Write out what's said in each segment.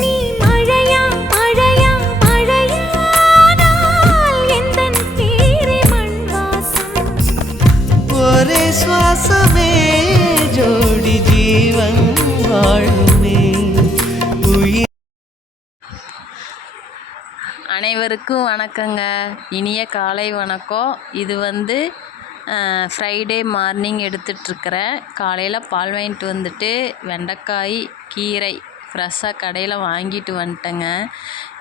நீ எந்தன் பேரே மண் வாசம் ஒரே சுவாசமே ஜோடி ஜீவன் வாழுமே. அனைவருக்கும் வணக்கங்க. இனிய காலை வணக்கம். இது வந்து ஃப்ரைடே மார்னிங் எடுத்துகிட்ருக்குறேன் காலையில் பால் வாங்கிட்டு வந்துட்டு வெண்டைக்காய் கீரை ஃப்ரெஷ்ஷாக கடையில் வாங்கிட்டு வந்துட்டேங்க.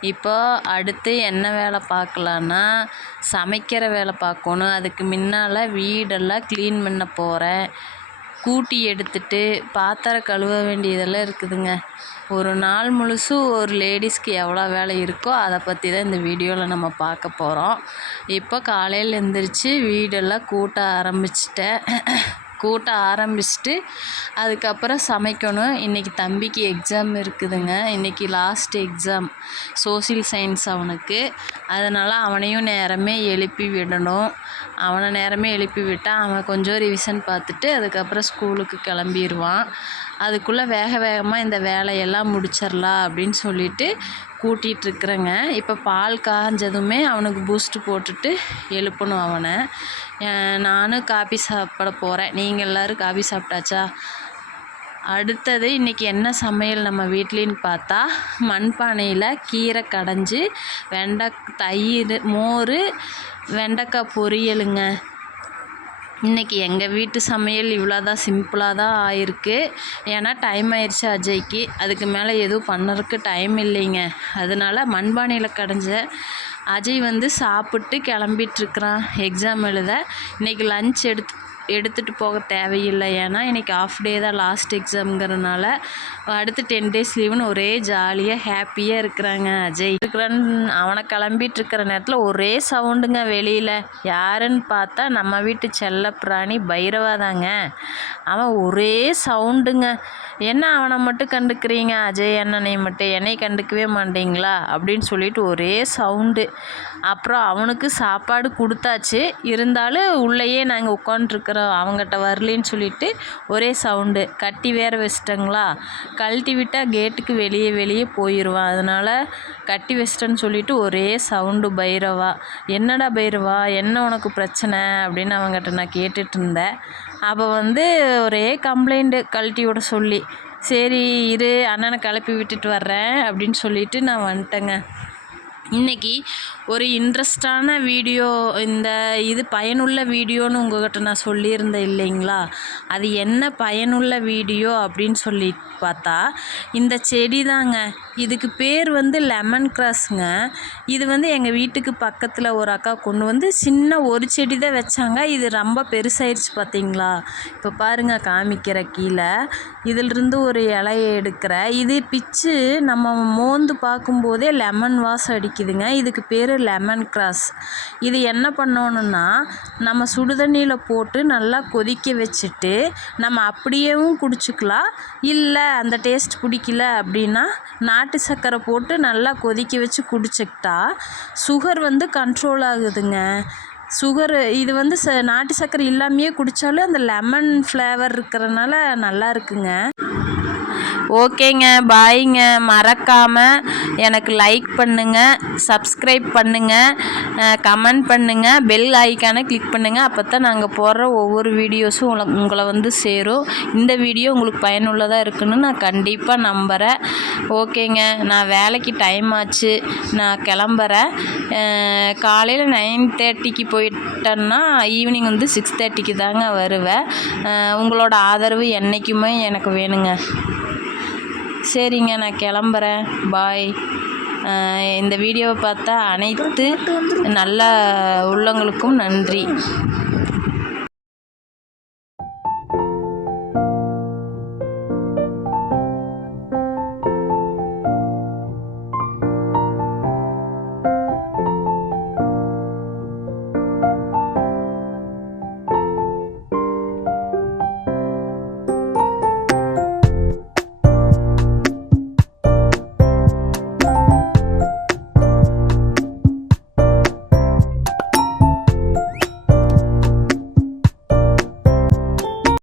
இப்போது அடுத்து என்ன வேலை பார்க்கலான்னா சமைக்கிற வேலை பார்க்கணும். அதுக்கு முன்னால் வீடெல்லாம் க்ளீன் பண்ண போகிறேன் கூட்டி எடுத்துட்டு பாத்திரம் கழுவ வேண்டியதெல்லாம் இருக்குதுங்க. ஒரு நாள் முழுசும் ஒரு லேடிஸ்க்கு எவ்வளோ வேலை இருக்கோ அதை பற்றி தான் இந்த வீடியோவில் நம்ம பார்க்க போகிறோம் இப்போ காலையில் எழுந்திரிச்சி வீடெல்லாம் கூட்ட ஆரம்பிச்சிட்டேன். கூட்ட ஆரம்பிச்சுட்டு அதுக்கப்புறம் சமைக்கணும். இன்றைக்கி தம்பிக்கு எக்ஸாம் இருக்குதுங்க. இன்றைக்கி லாஸ்ட் எக்ஸாம் சோசியல் சயின்ஸ் அவனுக்கு. அதனால் அவனையும் நேரமே எழுப்பி விடணும். அவனை நேரமே எழுப்பி விட்டால் அவன் கொஞ்சம் ரிவிஷன் பார்த்துட்டு அதுக்கப்புறம் ஸ்கூலுக்கு கிளம்பிடுவான் அதுக்குள்ளே வேக வேகமாக இந்த வேலையெல்லாம் முடிச்சிடலாம் அப்படின்னு சொல்லிட்டு கூட்டிகிட்ருக்குறேங்க இப்போ பால் காஞ்சதுமே அவனுக்கு பூஸ்ட்டு போட்டுட்டு எழுப்பணும் அவனை. நானும் காபி சாப்பிட போகிறேன் நீங்கள் எல்லோரும் காபி சாப்பிட்டாச்சா? அடுத்தது இன்றைக்கி என்ன சமையல் நம்ம வீட்லேன்னு பார்த்தா மண்பானையில் கீரை கடைஞ்சி வெண்டை தயிர் மோர் வெண்டைக்காய் பொரியலுங்க. இன்றைக்கி எங்கள் வீட்டு சமையல் இவ்வளோ தான் சிம்பிளாக தான் ஆயிருக்கு. ஏன்னா டைம் ஆயிடுச்சு அஜய்க்கு. அதுக்கு மேலே எதுவும் பண்ணுறதுக்கு டைம் இல்லைங்க. அதனால மண்பானையில் கடைஞ்ச அஜய் வந்து சாப்பிட்டு கிளம்பிட்டுருக்குறான் எக்ஸாம் எழுத. இன்றைக்கி லஞ்ச் எடுத்து எடுத்துகிட்டு போக தேவையில்லை. ஏன்னா இன்றைக்கி ஆஃப் டே தான் லாஸ்ட் எக்ஸாம்ங்கிறனால அடுத்து டென் டேஸ் லீவுன்னு ஒரே ஜாலியாக ஹாப்பியாக இருக்கிறாங்க அஜய். இருக்கிறான் அவனை கிளம்பிட்டு இருக்கிற நேரத்தில் ஒரே சவுண்டுங்க வெளியில். யாருன்னு பார்த்தா நம்ம வீட்டு செல்ல பிராணி பைரவா தாங்க. அவன் ஒரே சவுண்டுங்க என்ன அவனை மட்டும் கண்டுக்கிறீங்க? அஜய் அண்ணனை மட்டும். என்னை கண்டுக்கவே மாட்டீங்களா? அப்படின்னு சொல்லிட்டு ஒரே சவுண்டு அப்புறம் அவனுக்கு சாப்பாடு கொடுத்தாச்சு. இருந்தாலும் உள்ளேயே நாங்கள் உட்காண்ட்ருக்குறோம் அவங்ககிட்ட வரலின்னு சொல்லிட்டு ஒரே சவுண்டு. கட்டி வேற வச்சிட்டங்களா? கழட்டி விட்டால் கேட்டுக்கு வெளியே வெளியே போயிடுவான் அதனால் கட்டி வச்சிட்டேன்னு சொல்லிட்டு ஒரே சவுண்டு பைரவா. என்னடா பைரவா? என்ன உனக்கு பிரச்சனை? அப்படின்னு அவங்ககிட்ட நான் கேட்டுட்டு இருந்தேன். அப்போ வந்து ஒரே கம்ப்ளைண்ட்டு கழட்டி விட சொல்லி சரி இரு அண்ணனை கிளப்பி விட்டுட்டு வர்றேன் அப்படின்னு சொல்லிட்டு நான் வந்துட்டேங்க. இன்றைக்கி ஒரு இன்ட்ரெஸ்டான வீடியோ இந்த இது பயனுள்ள வீடியோன்னு உங்கள்கிட்ட நான் சொல்லியிருந்தேன் இல்லைங்களா? அது என்ன பயனுள்ள வீடியோ அப்படின்னு சொல்லி பார்த்தா இந்த செடி தாங்க. இதுக்கு பேர் வந்து லெமன் கிராஸுங்க இது வந்து எங்கள் வீட்டுக்கு பக்கத்தில் ஒரு அக்கா கொண்டு வந்து சின்ன ஒரு செடி தான் வச்சாங்க. இது ரொம்ப பெருசாயிருச்சு பார்த்தீங்களா? இப்போ பாருங்கள் காமிக்கிற கீழே. இதிலிருந்து ஒரு இலையை எடுக்கிற. இது பிச்சு நம்ம மோந்து பார்க்கும்போதே லெமன் வாசம் அடிக்குதுங்க இதுக்கு பேர் லெமன் கிராஸ் இது என்ன பண்ணணுன்னா நம்ம சுடுதண்ணியில் போட்டு நல்லா கொதிக்க வச்சுட்டு நம்ம அப்படியேவும் குடிச்சிக்கலாம். இல்லை அந்த டேஸ்ட் பிடிக்கல அப்படின்னா நாட்டு சர்க்கரை போட்டு நல்லா கொதிக்க வச்சு குடிச்சிக்கிட்டா சுகர் வந்து கண்ட்ரோல் ஆகுதுங்க. சுகரு இது வந்து ச நாட்டு சர்க்கரை இல்லாமையே குடித்தாலும் அந்த லெமன் ஃப்ளேவர் இருக்கிறனால நல்லா இருக்குங்க. ஓகேங்க பாய்ங்க. மறக்காமல் எனக்கு லைக் பண்ணுங்கள் சப்ஸ்கிரைப் பண்ணுங்கள் கமெண்ட் பண்ணுங்கள் பெல் ஐக்கானை கிளிக் பண்ணுங்கள் அப்போ தான் நாங்கள் போடுற ஒவ்வொரு வீடியோஸும் உங்களை உங்களை வந்து சேரும். இந்த வீடியோ உங்களுக்கு பயனுள்ளதாக இருக்குன்னு நான் கண்டிப்பாக நம்புகிறேன் ஓகேங்க நான் வேலைக்கு டைம் ஆச்சு. நான் கிளம்புறேன். காலையில் நைன் தேர்ட்டிக்கு போயிட்டேன்னா ஈவினிங் வந்து சிக்ஸ் தேர்ட்டிக்கு தாங்க வருவேன். உங்களோட ஆதரவு என்றைக்குமே எனக்கு வேணுங்க. சரிங்க நான் கிளம்புறேன். பாய் இந்த வீடியோவை பார்த்தா அனைத்து நல்ல உள்ளங்களுக்கும் நன்றி.